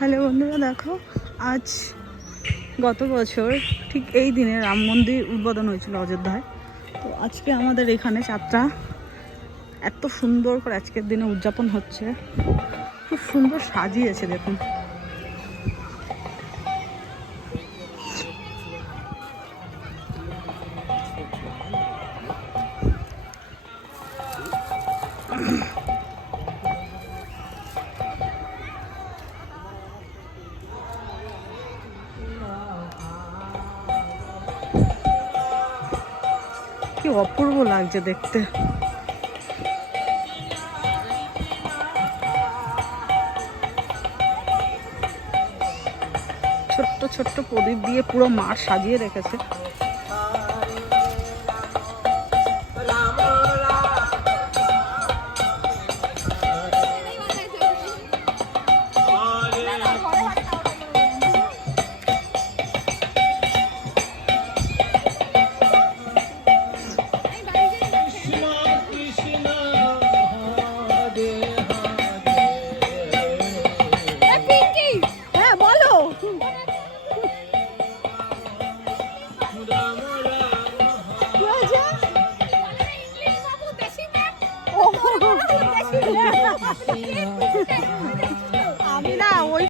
Hello বন্ধুরা, দেখো আজ গত বছর ঠিক এই দিনে রাম মন্দির উদ্বোধন হয়েছিল অযোধ্যায়। তো আজকে আমাদের এখানে যাত্রা এত সুন্দর করে আজকের দিনে উদযাপন হচ্ছে, খুব সুন্দর সাজিয়েছে দেখুন। কি অপূর্ব লাগছে দেখতে। ছোট্ট ছোট্ট প্রদীপ দিয়ে পুরো মাঠ সাজিয়ে রেখেছে। আমি না ওই